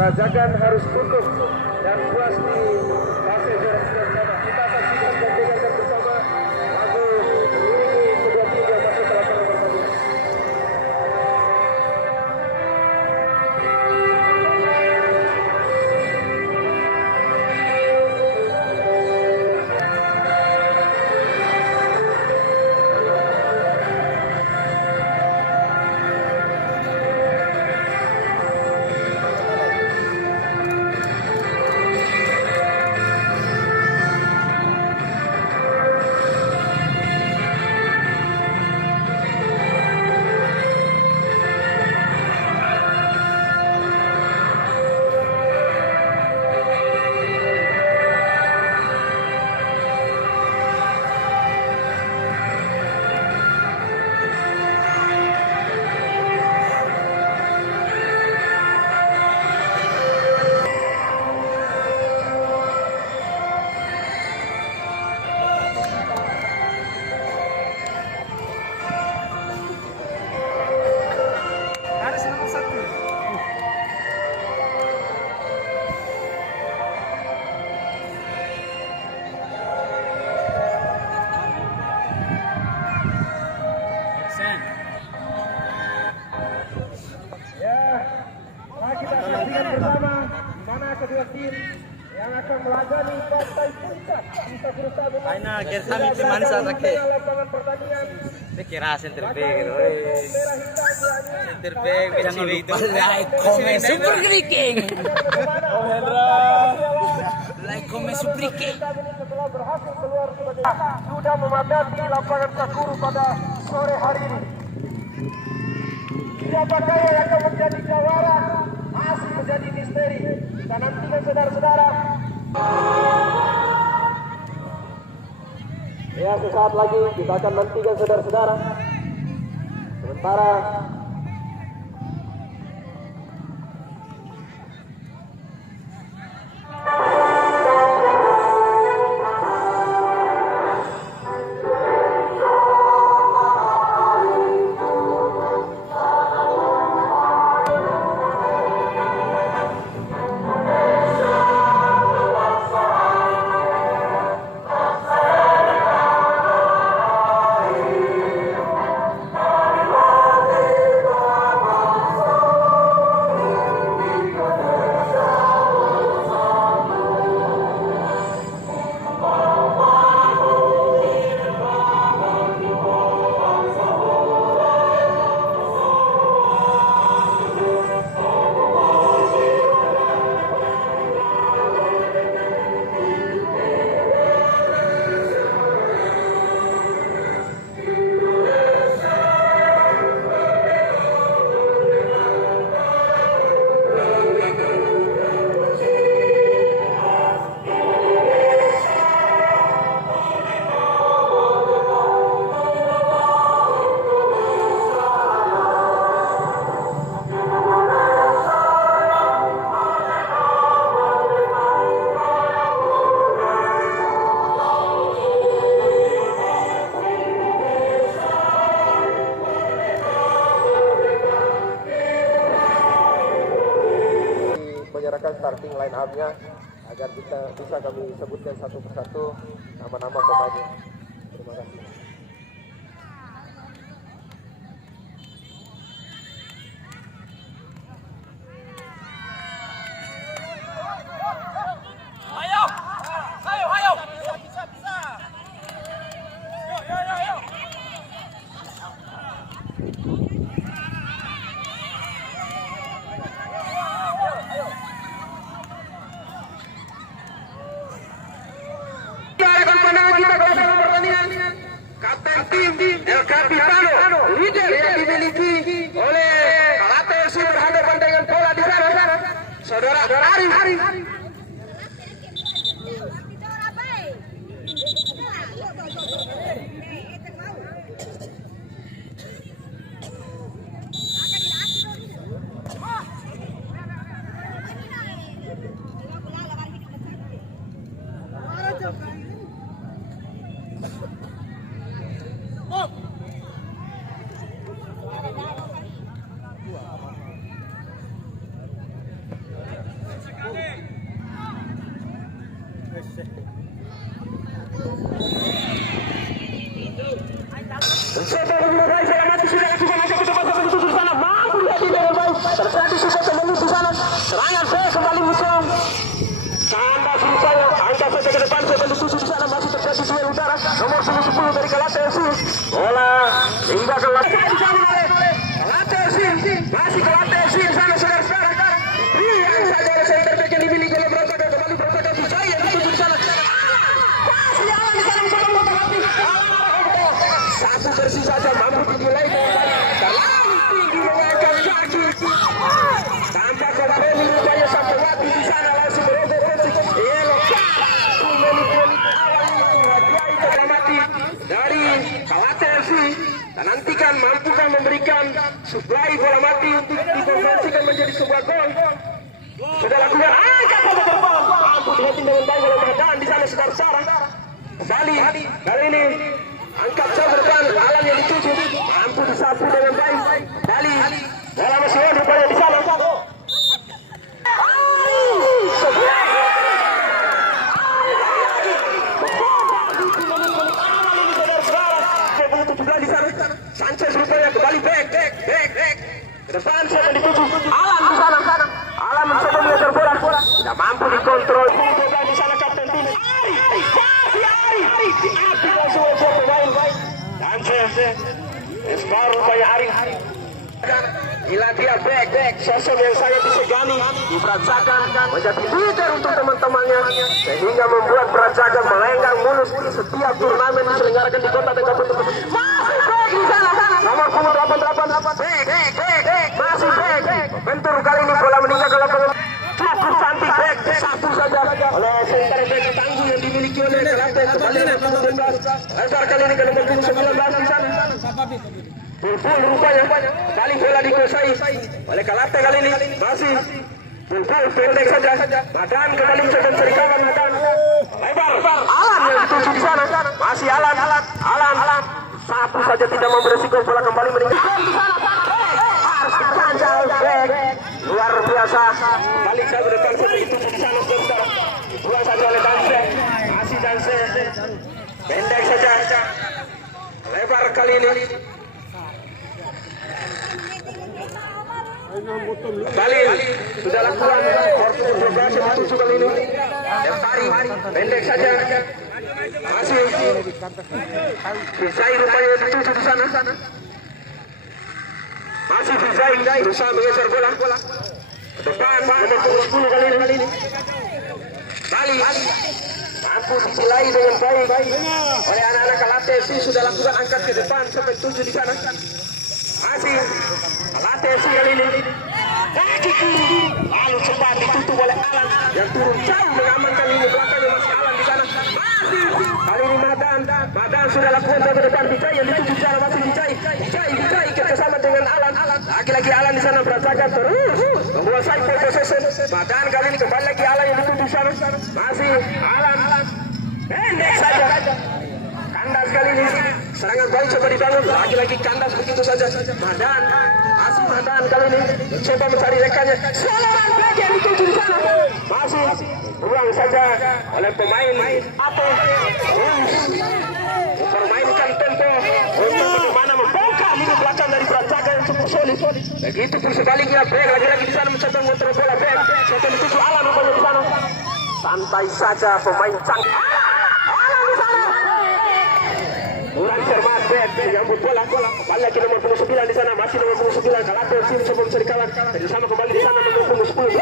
Perajakan harus tutup dan puas di fase jarak pertama. Kita saksikan dan dengarkan bersama lagu ini kedua tim yang masuk ke lapangan pertandingan. Bersama di mana kedua tim yang akan melagani partai puncak bisa berusaha Aina kami teman sa sakit. lapangan pertandingan. Kira center back center back jangan lupa like comment super clicking. Oh Hendra like comment super clicking. Setelah berhasil keluar sudah memadati lapangan Sakura pada sore hari ini. Siapakah yang akan menjadi jawara? Masih menjadi misteri. Kita nantikan saudara-saudara. Ya, sesaat lagi kita akan nantikan saudara-saudara. Sementara menyerahkan starting line up-nya agar kita bisa kami sebutkan satu persatu nama-nama pemainnya. Terima kasih. Kapten tim El Capitano, leader yang dimiliki oleh Kalate FC berhadapan dengan bola di sana. Saudara Arif. Serangan saya kembali musuh. Kandas rupanya, angkat saja ke depan, saya tuju di sana, masih terjadi duel udara. Nomor 10 dari Galate FC. Bola hingga ke Galate FC, masih Galate FC di sana saudara-saudara. Yang saja oleh center back yang dimiliki oleh Brajaga, kembali Brajaga Vijay yang dituju di sana. Masih Alan di sana mencoba memperhati. Satu bersih saja mampu dimulai dengan baik. Dalam tinggi mengangkat kaki. Tampak Kobaroni rupanya sampai mati di sana langsung merobek posisi. Elok menit-menit awal mati dari Galate FC. Dan nantikan mampukah memberikan suplai bola mati untuk dikonversikan menjadi sebuah gol. Sudah lakukan angkat pada gerbang. Mampu dihatin dengan baik oleh Madan di sana saudara-saudara. Kembali kali ini angkat jauh ke depan, Alan yang dituju mampu disapu dengan baik. Kali bola masih ada rupanya di sana. Sanchez rupanya kembali back ke depan, saya dituju Alan di sana. Alan mencoba mengejar bola, tidak mampu dikontrol. Di sana kapten tim Ari diapi langsung oleh pemain. Sanchez skor rupanya Ari. Inilah dia back sosok yang sangat disegani di Brajaga, menjadi leader untuk teman-temannya sehingga membuat Brajaga melenggang mulus di setiap turnamen diselenggarakan di kota dan kabupaten. Masih back di sana, nomor 88 masih back. Bentur kali ini bola meninggal ke lapangan. Cukup cantik back satu saja oleh center back tangguh yang dimiliki oleh Galate. Kembali nomor 19. Lebar kali ini ke nomor 19 di sana. Full rupanya kali bola dikuasai oleh Galate kali ini masih full pendek saja. Madan kembali mencoba mencari kawan. Madan lebar Alan yang dituju di sana, masih Alan satu saja tidak memberi resiko, bola kembali meninggal di sana. Harus dipanjang back luar biasa. Kali saya berdepan saya dituju di sana saudara. Buang saja oleh Danse, masih Danse pendek saja lebar kali ini. Kembali sudah lakukan korpus progresi dituju kali ini. Lempari pendek saja masih Vijay rupanya dituju di sana. Masih Vijay berusaha mengejar bola ke depan nomor 10 kali ini. Bali mampu disilai dengan baik oleh anak-anak Galate FC. Sudah lakukan angkat ke depan sampai tuju di sana. Masih Galate FC kali ini kaki kiri lalu cepat ditutup oleh Alan yang turun jauh mengamankan ini. Belakangnya masih Alan di sana. Masih kali ini Madan sudah lakukan ke depan. Vijay yang dituju di sana, masih Vijay kerjasama dengan Alan. Lagi-lagi Alan di sana. Brajaga terus menguasai possession. Madan kali ini kembali lagi Alan yang dituju di sana, masih Alan pendek saja. Kandas kali ini serangan baik coba dibangun, lagi-lagi kandas begitu saja. Madan kali ini mencoba mencari rekannya. Serangan baik yang dituju di sana, masih buang saja oleh pemain apa mempermainkan tempo untuk bagaimana membongkar lini belakang dari Brajaga yang cukup solid. Begitu pun sebaliknya back lagi-lagi di sana mencoba mengontrol bola back. Saya dituju Alan rupanya di sana. Santai saja pemain canggih. Alan di sana. Mulai cermat back menyambut bola. Kembali lagi nomor 29 di sana, masih nomor 29 Galate FC mencoba mencari kawan. Dari sama kembali di sana nomor 10.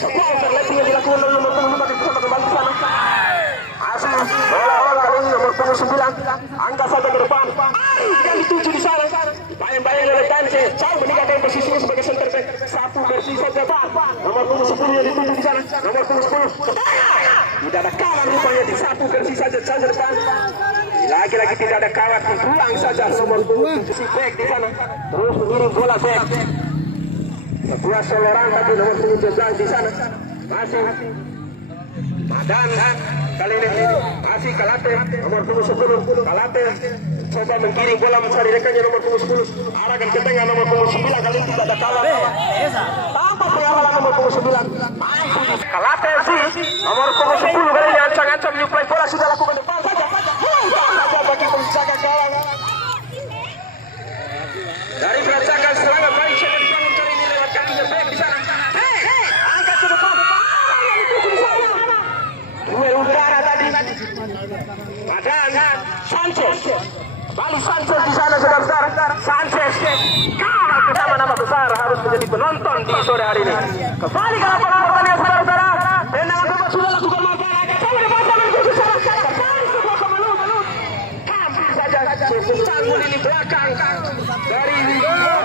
Sebuah overlapping yang dilakukan oleh nomor 25 di sana kembali di sana. Masih bola awal kali ini nomor 29. Angkat saja ke depan. Yang dituju di sana. Bayang-bayang oleh Danse. Jauh meninggalkan posisinya sebagai center back. Satu bersih saja Pak. Nomor 10 yang dituju di sana. Nomor 10. Tidak ada kawan rupanya, di satu bersih saja jauh ke depan. Lagi-lagi tidak ada kawan, pulang saja nomor 7 si back di sana. Terus mengirim bola back. Sebuah soloran tadi nomor 17 di sana. Masih Madan kali ini masih Galate nomor 10. Galate coba menggiring bola mencari rekannya nomor 10. Arahkan ke tengah nomor 9 kali ini tidak ada kawan. Tanpa pengawalan nomor 9. Galate nomor 10 kali ini ancang-ancang menyuplai bola, sudah lakukan depan saja. Saja bagi penjaga gawang. Dari Brajaga serangan baik coba dibangun kali ini lewat kakinya back di sana. Madan Sanchez. Kembali Sanchez di sana saudara-saudara. Sanchez kalah bersama nama besar harus menjadi penonton di sore hari ini. Kembali ke lapangan pertandingan saudara-saudara. Tendangan bebas sudah lakukan Madan. Coba dibaca menuju saudara-saudara. Kembali sebuah kemelut. Hampir saja cukup tanggul ini belakang dari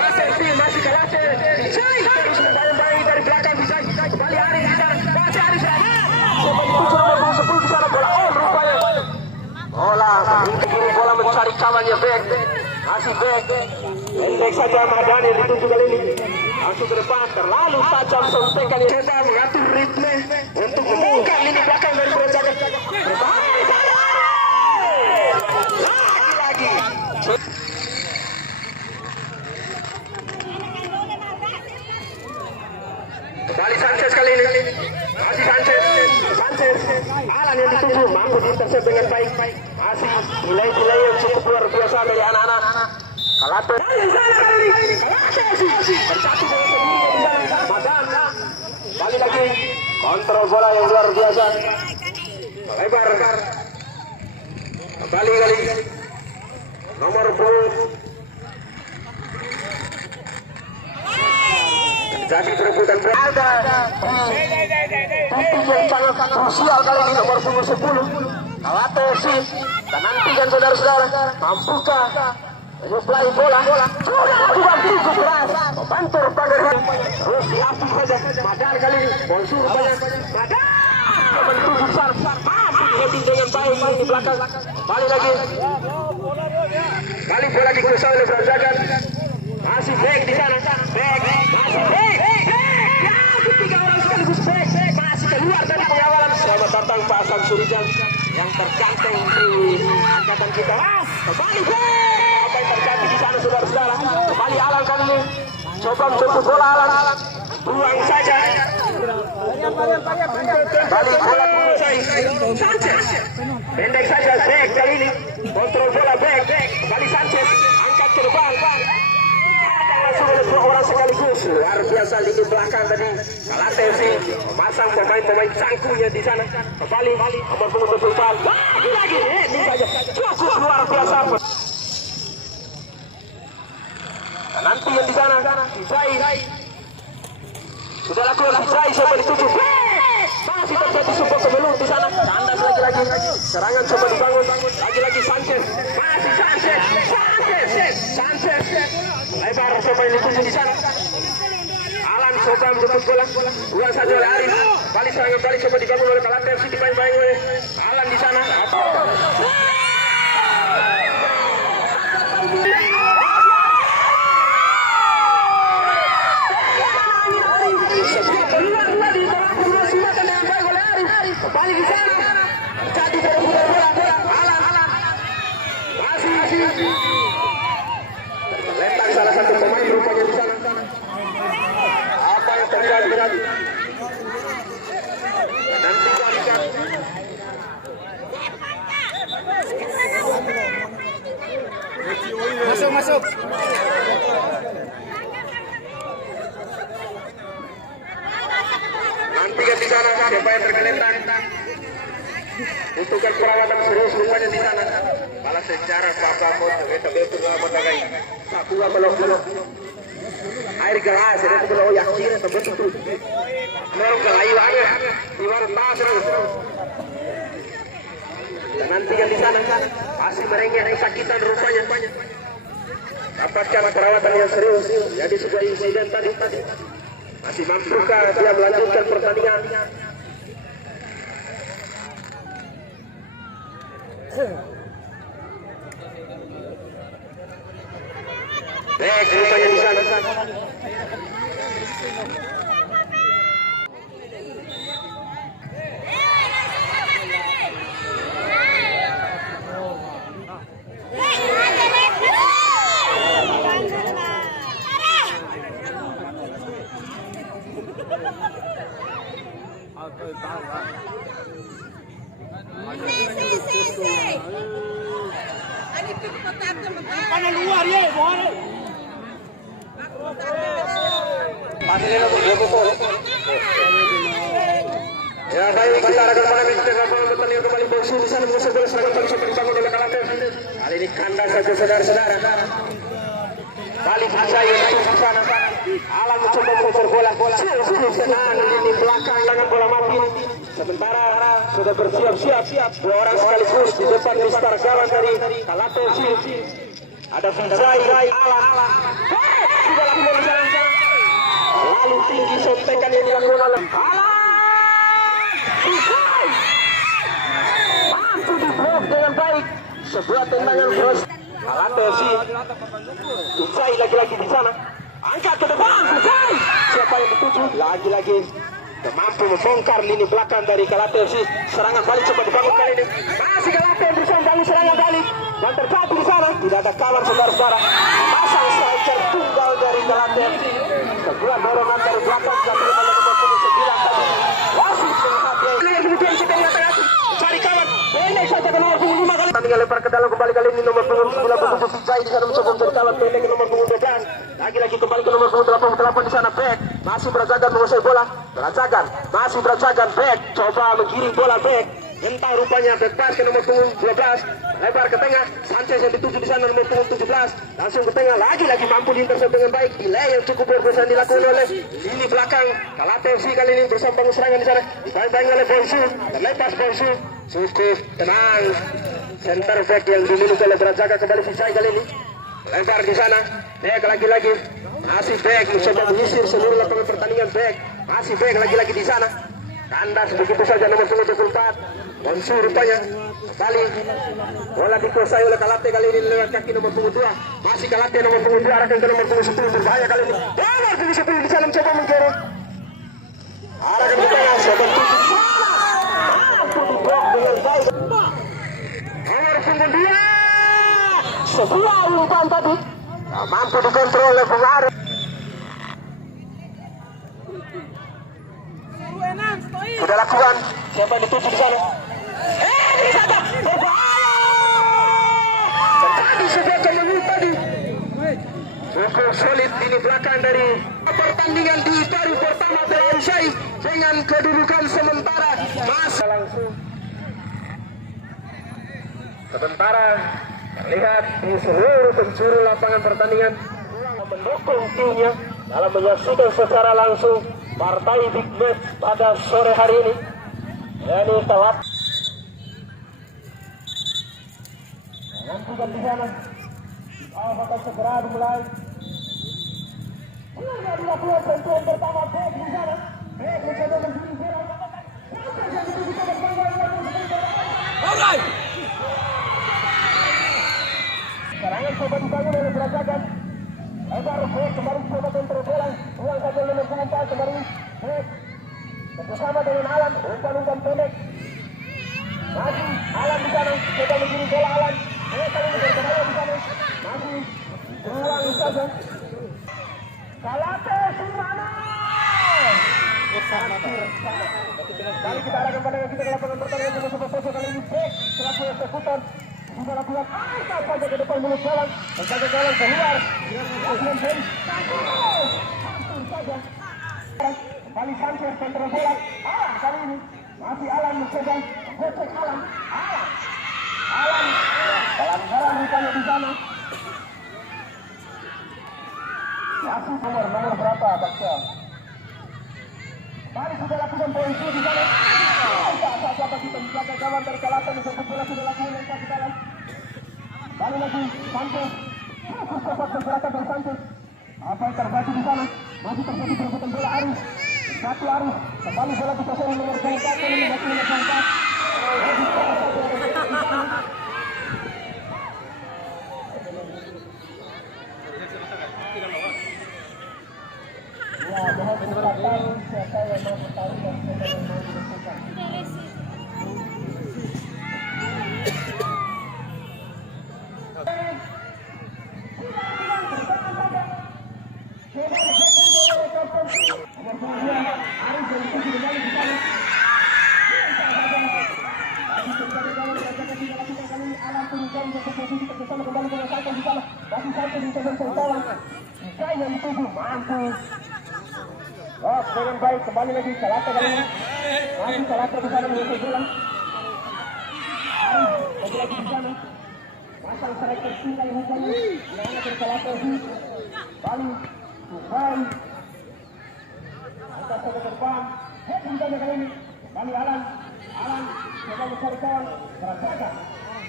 Asensi masih ke Lasse. Dijai terus membayang-bayangi dari belakang Dijai. Kembali Ari di sana. Masih Ari di sana. Coba nomor 10 di sana bola on rupanya. Bola ke kiri, bola mencari kawannya back. Masih back. Pendek saja Madan yang dituju kali ini. Langsung ke depan, terlalu tajam sontekan yang coba mengatur ritme untuk membongkar lini belakang dari Brajaga. Berbahaya di sana. Lagi-lagi. Kembali Sanchez kali ini. Masih Sanchez. Alan yang dituju mampu diintersep dengan baik. Masih delay yang cukup luar biasa dari anak-anak. Kalate. Bersatu dengan sendiri di sana. Madan. Kali lagi kontrol bola yang luar biasa. Lebar. Kembali kali. Nomor 10. Jadi perebutan berada titik yang sangat krusial kali ini nomor 10. Kalate sih. Dan nantikan saudara-saudara, mampukah menyuplai bola sudah dibantu keras membantu Pangeran terus dilatih saja Madan kali ini Bonsur banyak Madan membantu besar mampu heading dengan baik di belakang balik lagi kali bola dikuasai oleh Brajaga masih back di sana back masih back ya tiga orang sekaligus back masih keluar dari pengawalan selamat datang Pak Hasan Surijan yang terganteng di angkatan kita kembali apa yang terjadi di sana saudara-saudara kembali Alan kali ini coba menjemput bola Alan buang saja balik bola menguasai Sanchez pendek saja back kali ini kontrol bola back kembali Sanchez angkat ke depan langsung oleh dua orang sekaligus luar biasa lini belakang tadi Kalate sih memasang pemain-pemain cangkunya di sana kembali nomor 10 Sultan lagi ini saja cukup luar biasa dan nanti yang di sana Dijai sudah lakukan Dijai coba dituju masih terjadi sebuah kemelut di sana tandas lagi serangan coba dibangun lagi Sanchez masih Sanchez lebar coba dituju di sana Alan coba menjemput bola buang saja oleh Arif balik serangan balik coba dibangun oleh Kalate FC dimain-main oleh Alan di sana kembali di sana jadi bola Alan masih lentang salah satu pemain rupanya di sana apa yang terjadi nanti masuk nantikan di sana siapa yang tergeletak butuhkan perawatan serius rupanya di sana malah secara apa-apa kita betul apa tagai sakua belok air gelas itu belok yakin atau betul mereka kayu aja di warung pasar dan nantikan di sana masih merengek kesakitan rupanya dapatkan perawatan yang serius jadi sebuah insiden tadi masih mampukah dia melanjutkan pertandingan baik rupanya di sana Luar ya, boleh. sana mengusir bola serangan kali ini dibangun oleh Kalate. Kali ini kandang saja saudara-saudara. Kali Fasai yang di sana. Alan mencoba mengusir bola. Senang ini belakang dengan bola mati. Sementara sudah bersiap-siap dua orang sekaligus di depan Mister Gawang dari Kalate FC. Ada Fasai, Alan. Sudah lakukan jalan. Lalu tinggi sontekan yang dilakukan oleh Alan. Mampu diblok dengan baik. Sebuah tendangan terus. Kalate FC. Fasai lagi-lagi di sana. Angkat ke depan, Fasai. Siapa yang dituju? Lagi-lagi mampu membongkar lini belakang dari Kalate FC. Serangan balik coba dibangun kali ini. Masih Kalate yang berusaha membangun serangan balik. Dan terjadi di sana tidak ada kawan saudara-saudara. Pasang striker tunggal dari Kalate FC. Sebuah dorongan dari belakang satu oleh nomor 9 tadi. Wasit menghadirkan. Kemudian sudah nyatakan cari kawan. Pendek saja ke nomor 5 kali. Tandingan lempar ke dalam kembali kali ini nomor 97 Fasai di sana mencoba mencari kawan. Pendek ke nomor 12. Lagi-lagi kembali ke nomor 88 di sana back. Masih Brajagan menguasai bola. Masih Brajagan back. Coba menggiring bola back. Entah rupanya bebas ke nomor 12. Lebar ke tengah. Sanchez yang dituju di sana nomor 17. Langsung ke tengah. Lagi-lagi mampu diintercept dengan baik. Delay yang cukup berpesan dilakukan oleh lini belakang Kalate FC kali ini berusaha bangun serangan di sana. Dibantai oleh Bonsu. Terlepas Bonsu. Cukup tenang. Center back yang dimiliki oleh Brajaga kembali Fasai kali ini. Lebar di sana. Back lagi-lagi. Masih back mencoba menyisir seluruh lapangan pertandingan back. Masih back lagi-lagi di sana. Kandas begitu saja nomor 74. Bonsu rupanya kembali bola dikuasai oleh Kalate kali ini lewat kaki nomor 22. Masih Kalate nomor 22 arahkan ke nomor 10 berbahaya kali ini. Nomor 10 di sana mencoba menggeret. Arahkan ke tengah sobat 7. Mampu diblok dengan baik. Nomor 92. Sebuah umpan tadi. Mampu dikontrol oleh Bung Arif. Sudah lakukan. Siapa yang dituju di sana? Bersama. Berbahaya. Terjadi sebuah kemenangan tadi. Cukup solid ini belakang dari pertandingan di paruh pertama telah usai dengan kedudukan sementara. Masa langsung. Sementara terlihat di seluruh penjuru lapangan pertandingan mendukung timnya dalam menyaksikan secara langsung partai big match pada sore hari ini. Ini telat. Nantikan di sana. Akan segera dimulai. Mulai dilakukan sentuhan pertama back di sana. Back mencoba menggiring bola. Alright. Serangan coba dibangun oleh Brajagan. Lebar back kembali coba kontrol bola. Ruang saja nomor 4 kembali back. Bersama dengan Alan, umpan pendek. Masih Alan di sana, coba menggiring bola Alan. Kali ini berbahaya di sana. Masih ruang saja. Kalate di mana? Kali kita arahkan pandangan kita ke lapangan pertandingan dengan sebuah pose kali ini back selaku eksekutor. Sudah lakukan angkat saja ke depan mulut jalan. Menjaga jalan keluar. Lakukan back. Langsung saja. Kali Sanchez kontrol bola. Alan kali ini masih Alan mencoba gocek Alan. Pelanggaran rupanya di sana. Masih nomor berapa Baksa? Mari sudah lakukan poin di sana. Siapa kita menjaga gawang dari Kalate mencoba bola sudah lakukan yang kaki dalam. Kali lagi Sanchez. Fokus cepat pergerakan dari Sanchez. Apa yang terjadi di sana? Masih terjadi perebutan bola Arif. Satu Arif. Kembali bola dikuasai nomor 24 kali ini nomor 24. Ya, mohon diberitahu siapa yang mau bertarung dan siapa yang mau dilakukan. Dengan baik kembali lagi Kalate kali ini. Masih Kalate di sana mengusir bola. lagi di sana. Pasang striker tinggal hujannya. Yang bersalah posisi. Bali, Dubai. Angkat ke depan. Head hujannya kali ini. Bali Alan. Alan coba mencari kawan. Terasakan.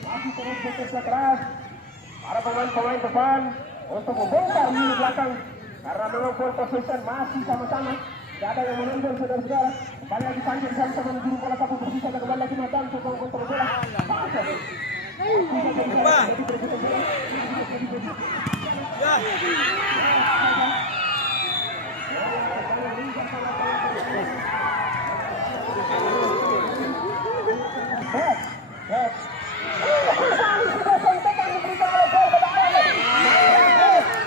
Masih terus bekerja keras. Para pemain-pemain depan untuk membongkar lini belakang. Karena memang ball possession masih sama-sama. Tidak ada yang menonjol saudara-saudara. Kembali lagi Sanjay sama-sama menjuru bola satu bersisa dan kembali lagi Matan untuk kontrol bola.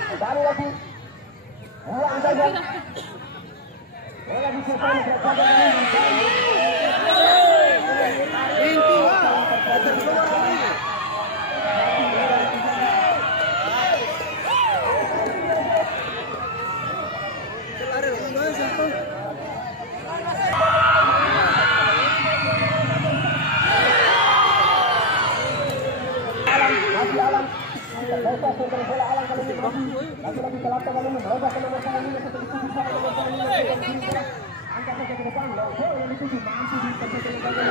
Kembali lagi. Uang saja. Bola disertai lagi-lagi Kelapa kali ini merubah ke nomor 9 setelah itu bisa ke nomor 9 angkat saja ke depan gol yang dituju mampu dipercayai oleh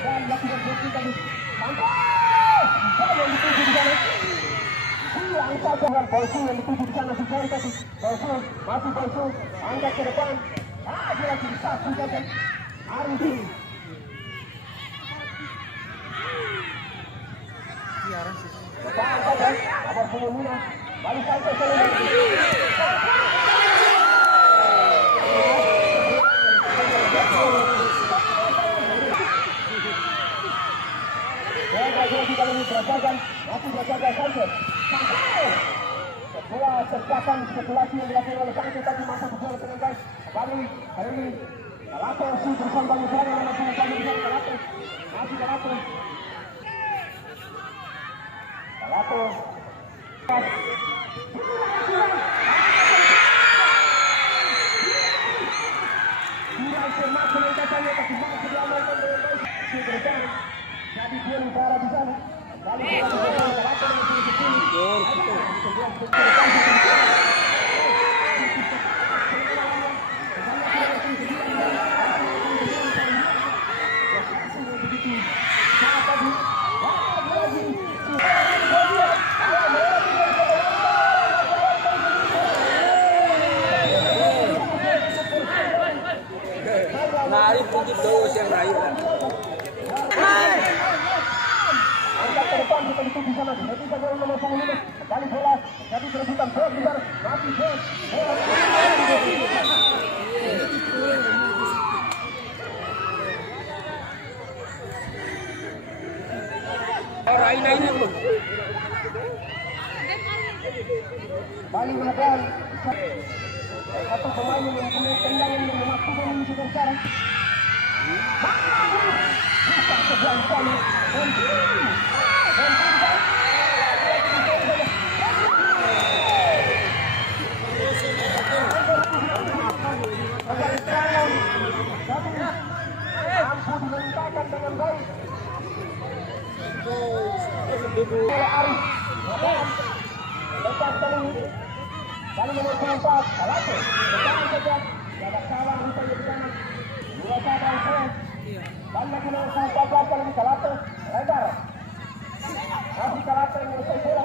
dan lakukan blocking tadi mantap gol yang dituju di sana hilang saja dengan Boysu yang dituju di sana si Boy tadi Boysu masih Boysu angkat ke depan lagi disapu saja Arifin Depan saja, kabar Pemulina, balik sampai selesai. Lagi kali ini berasakan, masih berjaga Sanchez. Sebuah cepakan spekulasi yang dilakukan oleh Sanchez tadi mampu berjuang dengan baik. Kembali hari ini, Galato si bersama banyak orang yang masih berjaga di sana Galato, masih Galato. Galato. Jadi dia negara di sana. Naik begitu yang naik. Angkat ke depan kita dituju sana. Nanti saja nomor 10 kembali bola. Jadi berebutan bola di sana. Masih bola. Orang ini pun. Bali Madan. Satu pemain yang mempunyai tendangan yang memaksakan ini sudah sekarang. Bisa sebelah kali. Mampu diletakkan dengan baik. Bola Arif. Lepas kali ini. Kali nomor 4, Galato. Bertahan saja. Jaga salah rupanya di sana. 2-1 Alfred. Kali lagi nomor 14 kali ini Galato. Lebar. Masih Galato yang menguasai bola.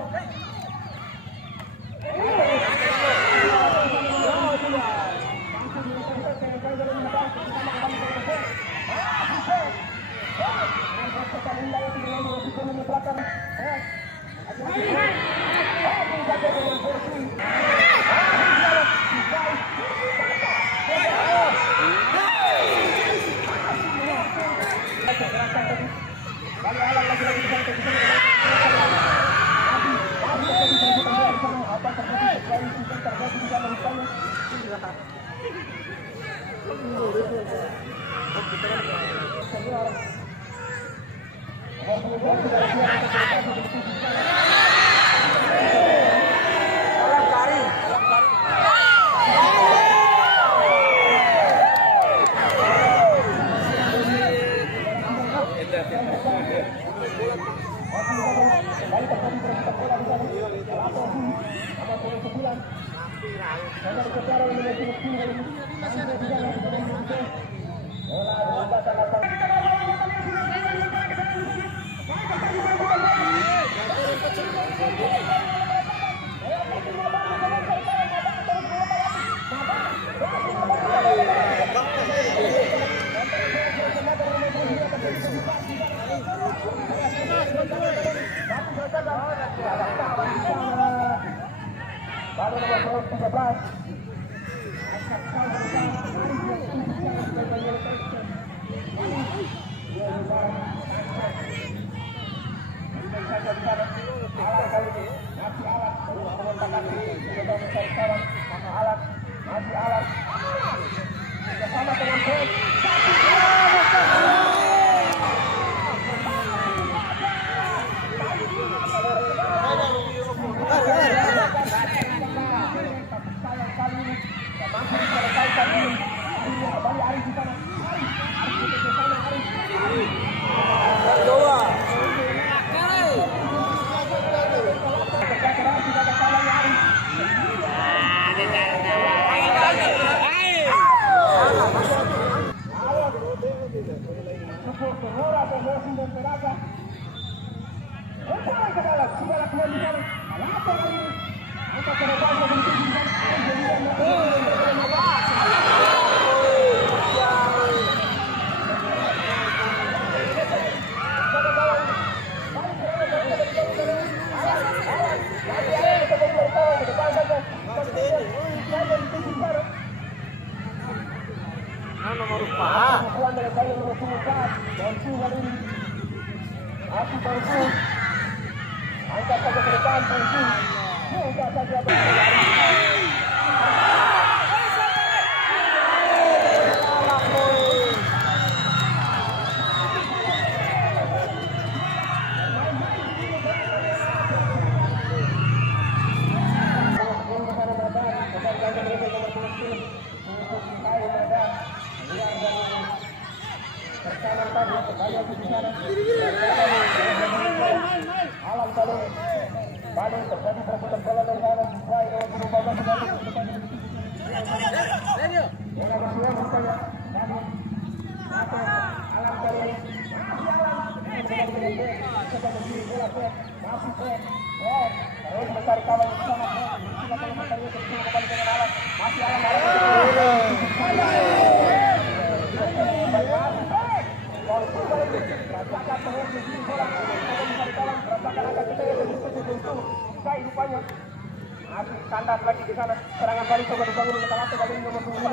Standar lagi di sana, serangan balik coba dibangun oleh Kalate kali ini nomor 2.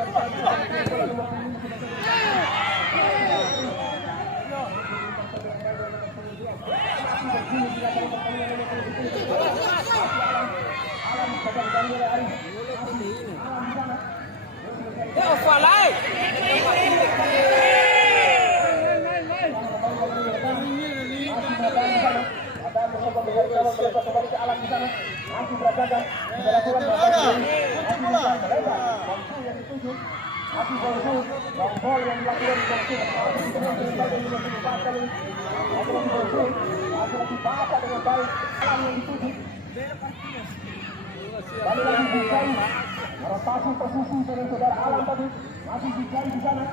Rotasi posisi dengan saudara Alam tadi masih digali di sana.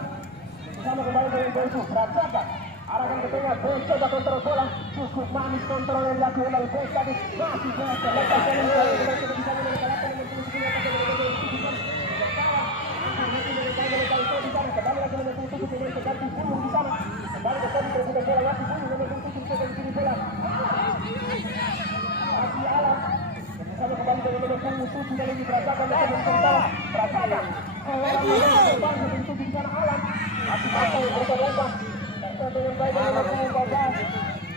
Bersama kembali dengan Bensu Brajaga. Arahkan ke tengah, Bensu coba kontrol bola. Cukup manis kontrol yang dilakukan oleh Bensu tadi. Masih Bensu lepas dengan bola dengan kita bisa mengalahkan dengan posisi yang akan kembali lagi dengan posisi dengan ganti punggung di sana. Kembali ke tadi terbuka bola masih punggung dengan posisi dengan sini bola. Masih Alam. Sama kembali dari nomor punggung suci dari Brajaga dan Brajaga. Bentuk di sana Alam. Masih pasal berubah-ubah. Dengan baik dengan nomor punggung Brajaga.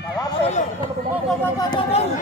Kalate sama kembali dari nomor punggung.